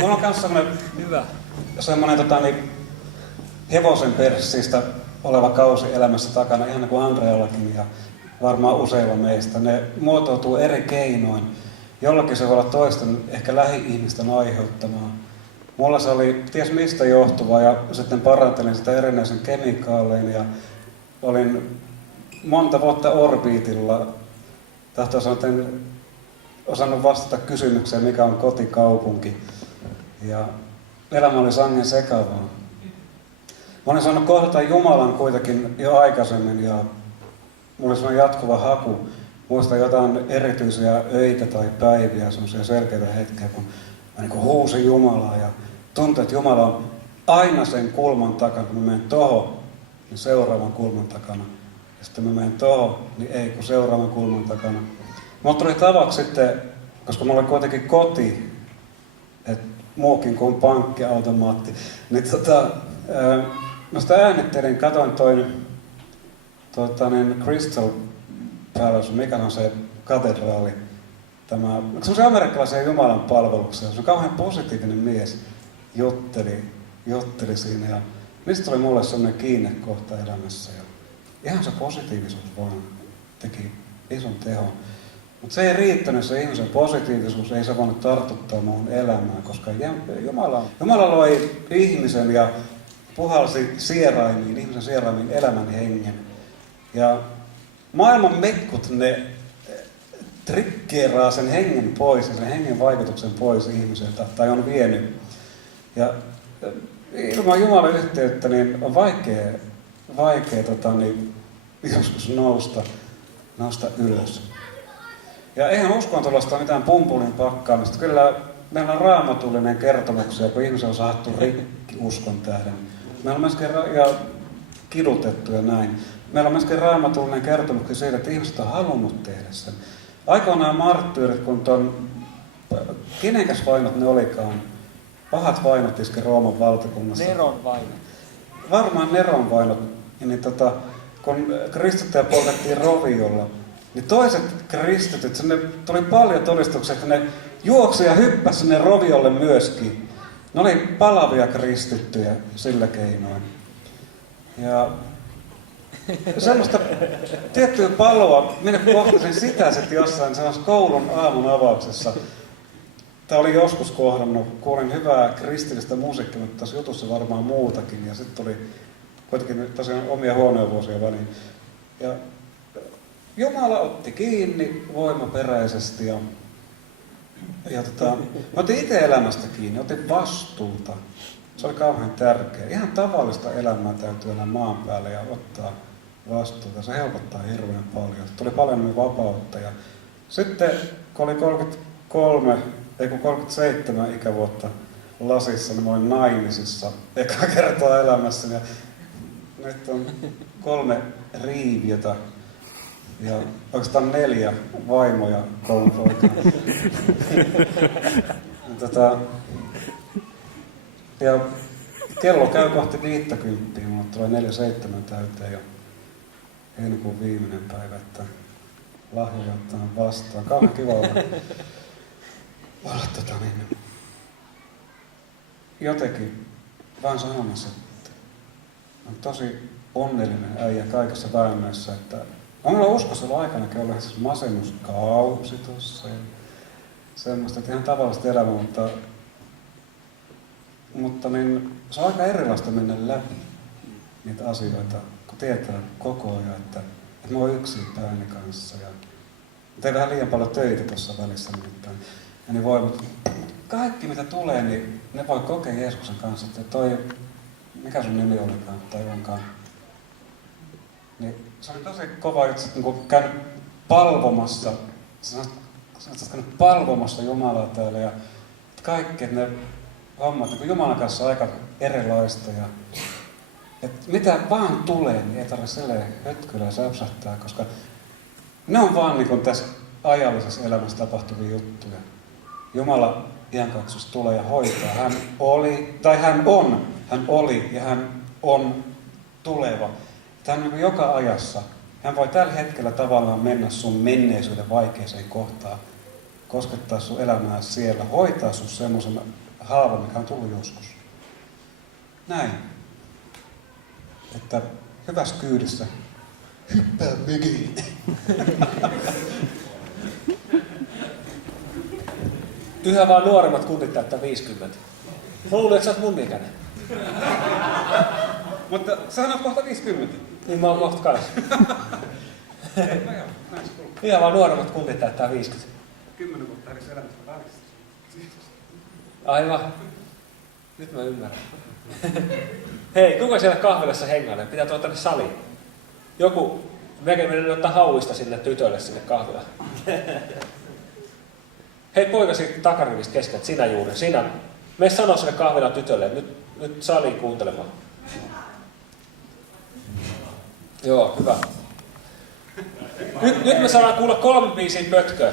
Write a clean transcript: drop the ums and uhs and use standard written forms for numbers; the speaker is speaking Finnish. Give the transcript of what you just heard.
Mulla on myös semmoinen hevosen perssistä oleva kausi elämässä takana, ihan niin kuin Andreallakin ja varmaan useilla meistä. Ne muotoutuu eri keinoin. Jollakin se voi olla toisten, ehkä lähi-ihmisten aiheuttamaa. Mulla se oli ties mistä johtuva ja sitten parantelin sitä erinäisen kemikaalein ja olin monta vuotta orbiitilla. Tahtoa sanoa, että en osannut vastata kysymykseen, mikä on kotikaupunki. Ja elämä oli sangen sekavaa. Mä olin saanut kohdata Jumalan kuitenkin jo aikaisemmin ja mulla oli sellainen jatkuva haku. Muistan jotain erityisiä öitä tai päiviä, sellaisia selkeitä hetkiä, kun mä niin huusin Jumalaa ja tuntui, että Jumala on aina sen kulman takana. Kun mä menen tohon, niin seuraavan kulman takana. Ja sitten mä menen tohon, niin ei kun seuraavan kulman takana. Mulla tuli tavaksi sitten, koska mulla oli kuitenkin koti, että muukin kuin pankkiautomaatti, niin mä sitä äänittelin, katoin Crystal Palace, mikä on se katedraali. Se on se amerikkalaisen Jumalan palveluksia. Se on kauhean positiivinen mies. Jutteli siinä ja mistä tuli mulle sellainen kiinnekohta elämässä. Ja ihan se positiivisuus vaan teki ison tehon. Mutta se ei riittänyt, se ihmisen positiivisuus ei se voinut tartuttaa mun elämään, koska Jumala loi ihmisen ja puhalsi ihmisen sieraimiin elämän hengen. Ja maailman metkut, ne trikkeeraa sen hengen pois ja sen hengen vaikutuksen pois ihmiseltä, tai on vienyt. Ja ilman Jumalan yhteyttä niin on vaikea joskus nousta ylös. Ja eihän uskontollasta mitään pumpulin pakkaamista. Kyllä meillä on raamatullinen kertomuksia, kun ihmisen on saattu rikki uskon tähden. Meillä on myöskin ja kidutettu ja näin. Meillä on myöskin raamatullinen kertomuksia siitä, että ihmiset on halunnut tehdä sen. Aikoinaan marttyyrit, kun kenenkäs vainot ne olikaan? Pahat vainot iski Rooman valtakunnassa. Neron vainot. Varmaan Neron vainot. Niin kun kristittyjä poltettiin roviolla, niin toiset kristityt, sinne tuli paljon todistuksia, että ne juoksi ja hyppäsi sinne roviolle myöskin. Ne oli palavia kristittyjä sillä keinoin. Ja semmoista tiettyä paloa, minä kohtasin sitä sitten jossain sellaisessa koulun aamun avauksessa. Tämä oli joskus kohdannut, kuulin hyvää kristillistä musiikkia, mutta tässä jutussa varmaan muutakin. Ja sitten tuli kuitenkin tosiaan omia huonevuosia väliin. Ja Jumala otti kiinni voimaperäisesti ja mä otin itse elämästä kiinni, otin vastuuta. Se oli kauhean tärkeä. Ihan tavallista elämää täytyy elää maan päälle ja ottaa vastuuta. Se helpottaa hirveän paljon. Tuli paljon vapautta. Ja sitten kun oli 37 ikävuotta lasissa, niin mä olin naimisissa eka kertaa elämässäni. Ja nyt on 3 riiviötä ja oikeastaan 4 vaimoja, 3 poikaa. Ja kello käy kohti 50, mulle tulee 47 täyteen ja heinäkuun viimeinen päivä, että lahjoja ottaa vastaan. Kauhean kiva olla jotenkin vaan sanomassa, että on tosi onnellinen äijä kaikessa väännössä, että on mulla uskossa ollut aikanakin olla siis masennuskausi tossa ja semmoista, että ihan tavallista elämää, mutta niin, se on aika erilaista mennä läpi niitä asioita, kun tietää koko ajan, että mä oon yksin pääni kanssa. Ja tein vähän liian paljon töitä tuossa välissä nimittäin. Ja niin mutta kaikki mitä tulee, niin ne voi kokea Jeesuksen kanssa, että mikä sun nimi olikaan tai onkaan. Niin se oli tosi kova juttu, että niin käynyt palvomassa, käynyt palvomassa Jumalaa täällä ja kaikki ne hommat, niin Jumalan kanssa on aika erilaista ja että mitä vaan tulee, niin ei tarvitse silleen hötkyllä ja säpsähtää, koska ne on vaan niin kuin tässä ajallisessa elämässä tapahtuvia juttuja. Jumala iankaikkisuudessa tulee ja hoitaa. Hän oli ja hän on tuleva. Tämä on niin kuin joka ajassa. Hän voi tällä hetkellä tavallaan mennä sun menneisyyden vaikeeseen kohtaan, koskettaa sun elämää siellä, hoitaa sun semmoisena haava, mikä on tullut joskus. Näin. Että hyvässä kyydissä. Hyppää megiin. Yhä vaan nuoremmat kunnit täyttää 50. Mä luulin, että sä oot mun ikäinen. Mutta sähän oot kohta 50. Niin mä oon kohta kanssa. Yhä vaan nuoremmat kunnit täyttää 50. 10 vuotta edes elämästä välistä. Aivan. Nyt mä ymmärrän. Hei, kuka siellä kahvilassa hengailee? Pitää tuoda tänne saliin. Joku, mekin menen ottaa hauista sinne tytölle sinne kahvilaan. Hei poika siitä takarivistä keskeltä, sinä juuri, sinä. Mene sanoa sinne kahvilaan tytölle, nyt saliin kuuntelemaan. Joo, hyvä. Nyt me saadaan kuulla 3 biisiä pötköä.